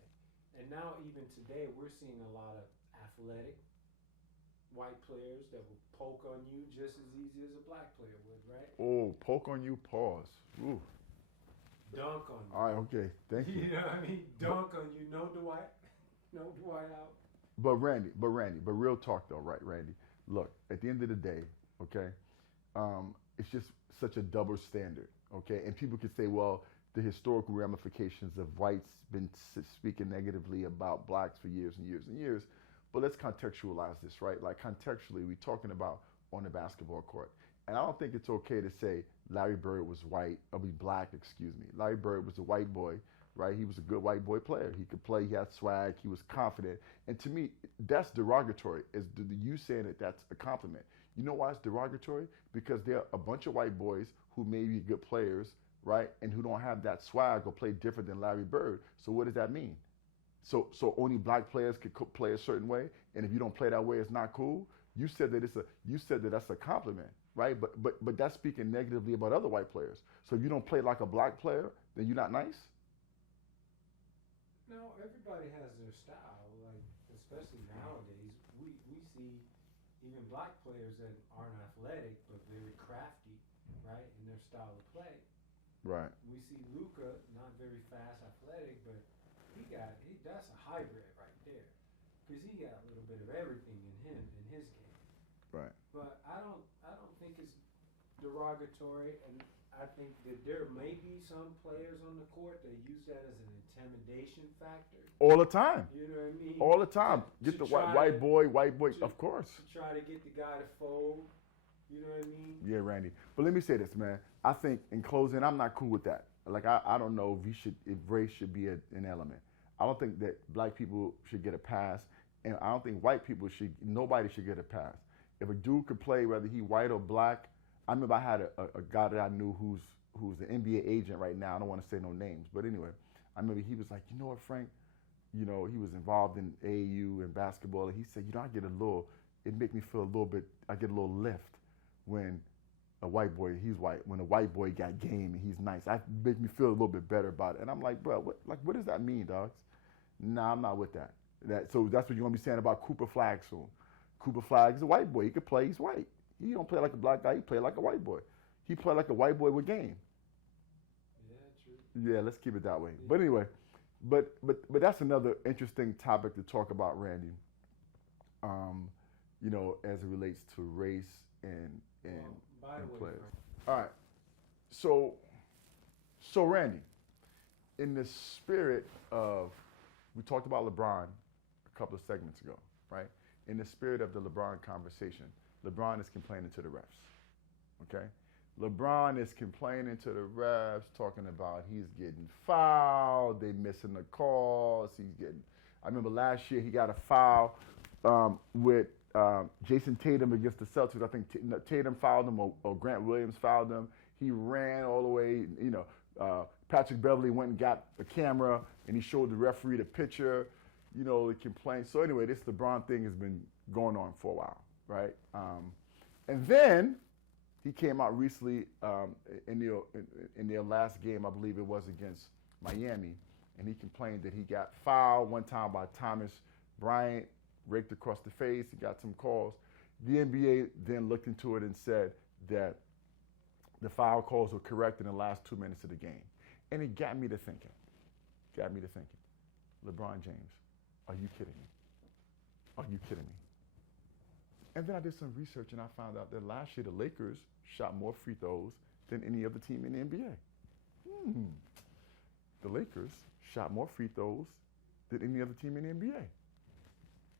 And now, even today, we're seeing a lot of athletic white players that will poke on you just as easy as a black player would, right? Oh, poke on you, pause. Ooh. Dunk on you. All right, okay. Thank you. You know what I mean? Dunk on you. No Dwight. No Dwight out. But real talk though, right, Randy? Look, at the end of the day, okay, it's just such a double standard, okay? And people could say, well, the historical ramifications of whites been speaking negatively about blacks for years and years and years. But let's contextualize this, right? Like contextually, we're talking about on the basketball court. And I don't think it's okay to say Larry Bird was white, or be black, excuse me. Larry Bird was a white boy, right? He was a good white boy player. He could play, he had swag, he was confident. And to me, that's derogatory, is you saying that that's a compliment. You know why it's derogatory? Because there are a bunch of white boys who may be good players, right? And who don't have that swag or play different than Larry Bird. So what does that mean? So only black players could play a certain way, and if you don't play that way, it's not cool. You said that that's a compliment, right? But that's speaking negatively about other white players. So if you don't play like a black player, then you're not nice. No, everybody has their style. Like especially nowadays, we see even black players that aren't athletic but very crafty, right, in their style of play. Right. We see Luka, not very fast, athletic, but that's a hybrid right there, because he got a little bit of everything in his game. Right. But I don't think it's derogatory, and I think that there may be some players on the court that use that as an intimidation factor. All the time. You know what I mean? All the time. Get the white boy, of course. To try to get the guy to fold. You know what I mean? Yeah, Randy. But let me say this, man. I think in closing, I'm not cool with that. Like I don't know if race should be an element. I don't think that black people should get a pass, and I don't think nobody should get a pass. If a dude could play, whether he white or black, I remember I had a guy that I knew who's an NBA agent right now. I don't want to say no names, but anyway, I remember he was like, you know what, Frank? You know, he was involved in AAU and basketball, and he said, you know, it make me feel I get a little lift when a white boy, he's white, when a white boy got game and he's nice. I make me feel a little bit better about it. And I'm like, bro, what does that mean, dogs? Nah, I'm not with that. So that's what you're going to be saying about Cooper Flagg soon. Cooper Flagg is a white boy. He could play. He's white. He don't play like a black guy. He play like a white boy. He play like a white boy with game. Yeah, true. Yeah, let's keep it that way. But anyway, but that's another interesting topic to talk about, Randy. You know, as it relates to race and players. All right. So Randy, in the spirit of, we talked about LeBron a couple of segments ago, right? In the spirit of the LeBron conversation, LeBron is complaining to the refs, okay? LeBron is complaining to the refs, talking about he's getting fouled, they missing the calls, I remember last year he got a foul with Jason Tatum against the Celtics. I think Tatum fouled him or Grant Williams fouled him. He ran all the way, you know, Patrick Beverly went and got a camera and he showed the referee the picture, you know, the complaint. So anyway, this LeBron thing has been going on for a while, right? And then he came out recently in their last game, I believe it was against Miami, and he complained that he got fouled one time by Thomas Bryant, raked across the face. He got some calls. The NBA then looked into it and said that the foul calls were correct in the last 2 minutes of the game. And it got me to thinking. LeBron James, are you kidding me? Are you kidding me? And then I did some research and I found out that last year the Lakers shot more free throws than any other team in the NBA. The Lakers shot more free throws than any other team in the NBA.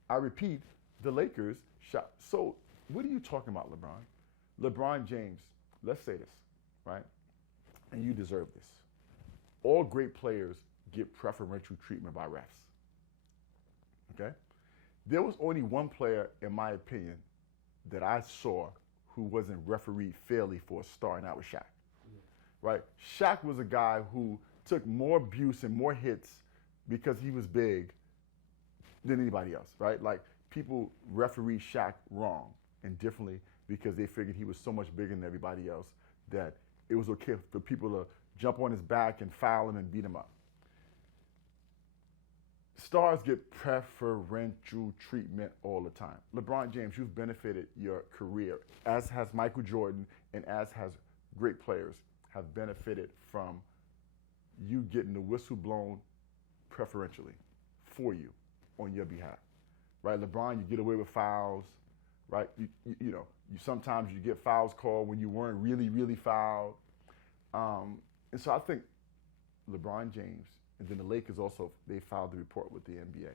I repeat, the Lakers shot. So what are you talking about, LeBron? LeBron James, let's say this, right? And you deserve this. All great players get preferential treatment by refs. Okay? There was only one player, in my opinion, that I saw who wasn't refereed fairly for a star, and that was Shaq. Yeah. Right? Shaq was a guy who took more abuse and more hits because he was big than anybody else, right? Like, people refereed Shaq wrong and differently because they figured he was so much bigger than everybody else that it was okay for people to jump on his back and foul him and beat him up. Stars get preferential treatment all the time. LeBron James, you've benefited your career, as has Michael Jordan, and as has great players have benefited from you getting the whistle blown preferentially for you on your behalf, right? LeBron, you get away with fouls, right? You know, sometimes you get fouls called when you weren't really fouled. And so I think LeBron James, and then the Lakers also, they filed the report with the NBA.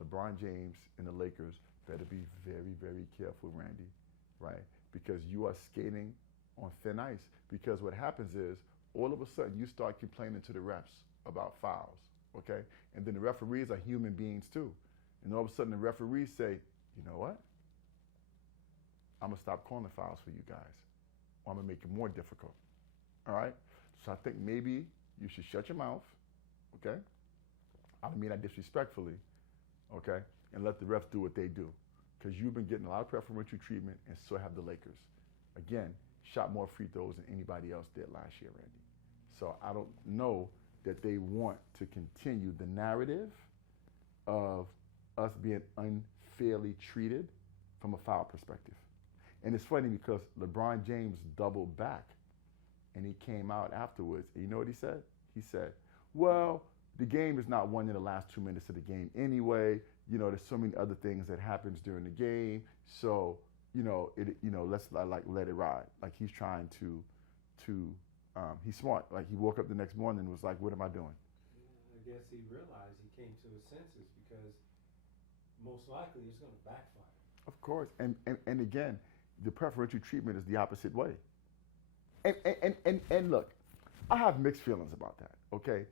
LeBron James and the Lakers better be very, very careful, Randy, right? because you are skating on thin ice. Because what happens is, all of a sudden, you start complaining to the refs about fouls, okay? And then the referees are human beings too. And all of a sudden, the referees say, you know what? I'm gonna stop calling fouls for you guys, or I'm gonna make it more difficult, all right? So I think maybe you should shut your mouth, okay? I don't mean that disrespectfully, okay? And let the refs do what they do. Because you've been getting a lot of preferential treatment, and so have the Lakers. Again, shot more free throws than anybody else did last year, Randy. So I don't know that they want to continue the narrative of us being unfairly treated from a foul perspective. And it's funny because LeBron James doubled back, and he came out afterwards. And you know what he said? He said, well, the game is not won in the last 2 minutes of the game anyway. You know, there's so many other things that happens during the game. So, let's let it ride. Like he's trying to he's smart. Like he woke up the next morning and was like, what am I doing? I guess he realized he came to his senses because most likely it's going to backfire. Of course. And again, the preferential treatment is the opposite way. And look, I have mixed feelings about that, okay?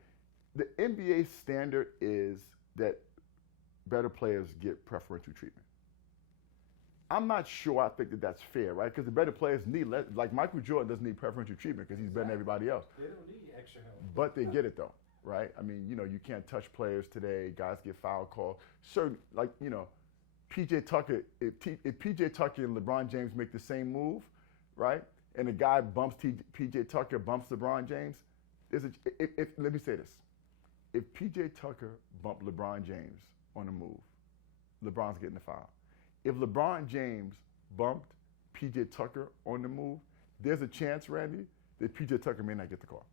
The NBA standard is that better players get preferential treatment. I'm not sure I think that that's fair, right? Because the better players need less. Like Michael Jordan doesn't need preferential treatment because he's better than everybody else. They don't need extra help. But they get it though, right? I mean, you can't touch players today. Guys get foul calls. Certain, PJ Tucker, if PJ Tucker and LeBron James make the same move, right? And the guy bumps PJ Tucker, bumps LeBron James, let me say this. If PJ Tucker bumped LeBron James on a move, LeBron's getting the foul. If LeBron James bumped PJ Tucker on the move, there's a chance, Randy, that PJ Tucker may not get the call.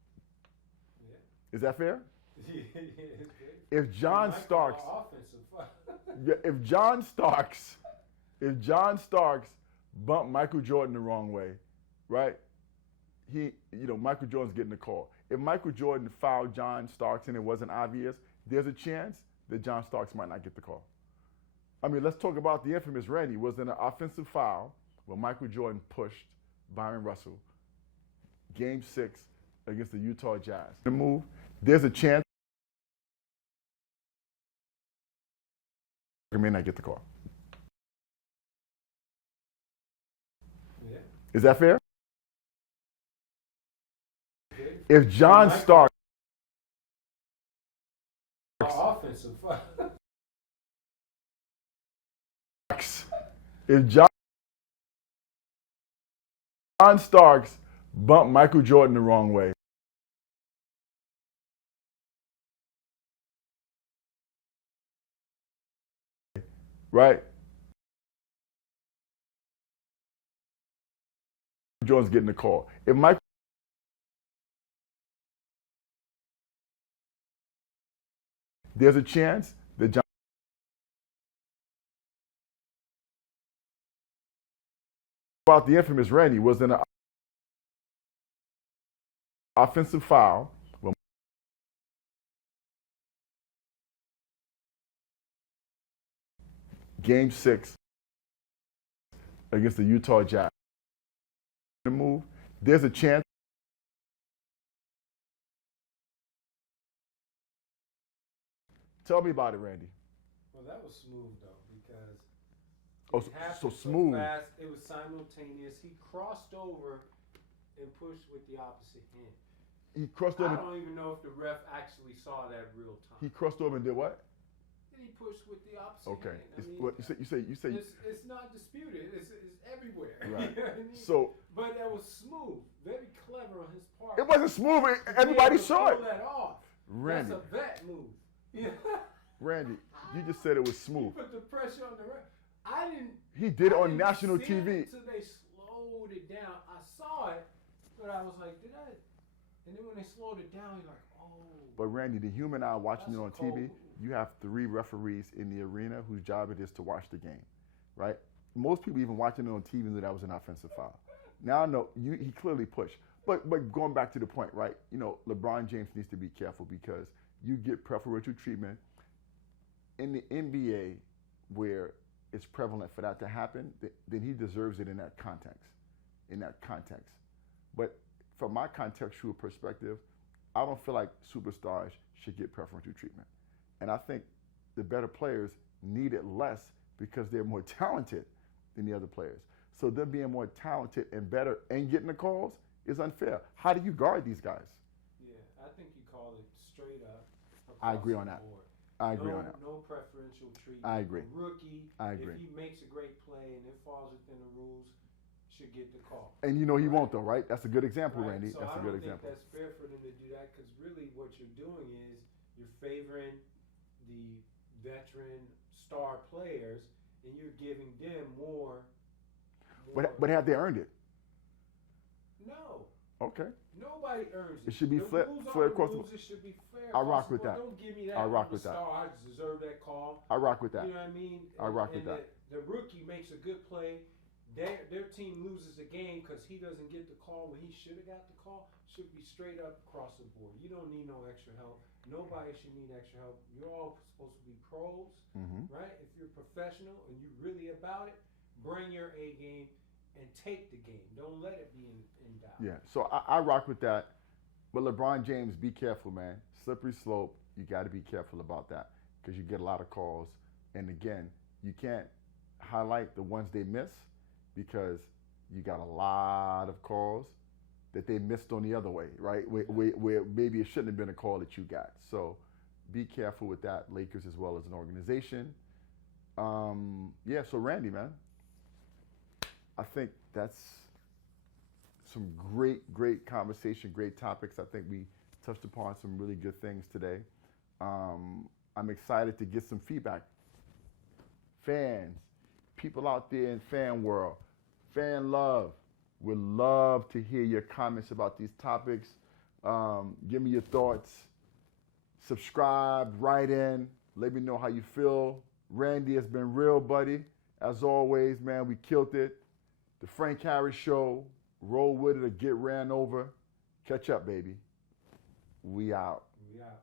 Yeah. Is that fair? Yeah, it's good. If John Starks, if John Starks bumped Michael Jordan the wrong way, right? Michael Jordan's getting the call. If Michael Jordan fouled John Starks and it wasn't obvious, there's a chance that John Starks might not get the call. I mean, let's talk about the infamous Randy. Was in an offensive foul where Michael Jordan pushed Byron Russell, Game 6 against the Utah Jazz. The move, there's a chance he may not get the call. Yeah. Is that fair? If John Starks, offensive. if John Starks bumped Michael Jordan the wrong way, right? Jordan's getting the call. If Michael there's a chance that John about the infamous Randy was in an offensive foul when Game 6 against the Utah Jazz. The move, there's a chance. Tell me about it, Randy. Well, that was smooth though because so smooth. Fast. It was simultaneous. He crossed over and pushed with the opposite hand. He crossed over. I don't even know if the ref actually saw that real time. He crossed over and did what? And he pushed with the opposite Okay. hand. You say. It's not disputed. It's everywhere. Right. You know what I mean? So. But that was smooth. Very clever on his part. It wasn't smooth. Everybody saw it. Pull that off. Randy. That's a vet move. Yeah. Randy, you just said it was He smooth. put the pressure on the ref. I didn't. He did it on didn't national see TV. it until they slowed it down. I saw it, but I was like, did I? And then when they slowed it down, you're like, oh. But Randy, the human eye watching it on That's cold. TV, you have 3 referees in the arena whose job it is to watch the game, right? Most people even watching it on TV knew that was an offensive foul. Now I know he clearly pushed. But going back to the point, right? LeBron James needs to be careful because you get preferential treatment in the NBA where it's prevalent for that to happen, then he deserves it in that context. in that context. But from my contextual perspective, I don't feel like superstars should get preferential treatment. And I think the better players need it less because they're more talented than the other players. So them being more talented and better and getting the calls is unfair. How do you guard these guys? Yeah, I think you call it straight up. I agree on that. Board. I agree on that. No preferential treatment. I agree. A rookie, I agree. if he makes a great play and it falls within the rules, should get the call. And you know he won't though, right? That's a good example, Right? Randy. So That's a good example. I don't think that's fair for them to do that because really what you're doing is you're favoring the veteran star players and you're giving them more. But have they earned it? No. Okay. Nobody earns it. It should be fair across the board. It should be fair. I rock with that. Don't give me that. I rock with star, that. I deserve that call. I rock with that. You know what I mean? I rock with that. The rookie makes a good play. Their team loses a game because he doesn't get the call when he should have got the call. Should be straight up across the board. You don't need no extra help. Nobody should need extra help. You're all supposed to be pros, right? If you're professional and you're really about it, bring your A game and take the game. Don't let it be in doubt. Yeah, so I rock with that. But LeBron James, be careful, man. Slippery slope. You got to be careful about that because you get a lot of calls. And again, you can't highlight the ones they miss because you got a lot of calls that they missed on the other way, right? Where maybe it shouldn't have been a call that you got. So be careful with that, Lakers as well as an organization. Yeah, so Randy, man, I think that's some great conversation, great topics. I think we touched upon some really good things today. I'm excited to get some feedback. Fans, people out there in fan world, fan love, would love to hear your comments about these topics. Give me your thoughts. Subscribe, write in, let me know how you feel. Randy has been real, buddy. As always, man, we killed it. The Frank Harris Show. Roll with it or get ran over. Catch up, baby. We out. We out.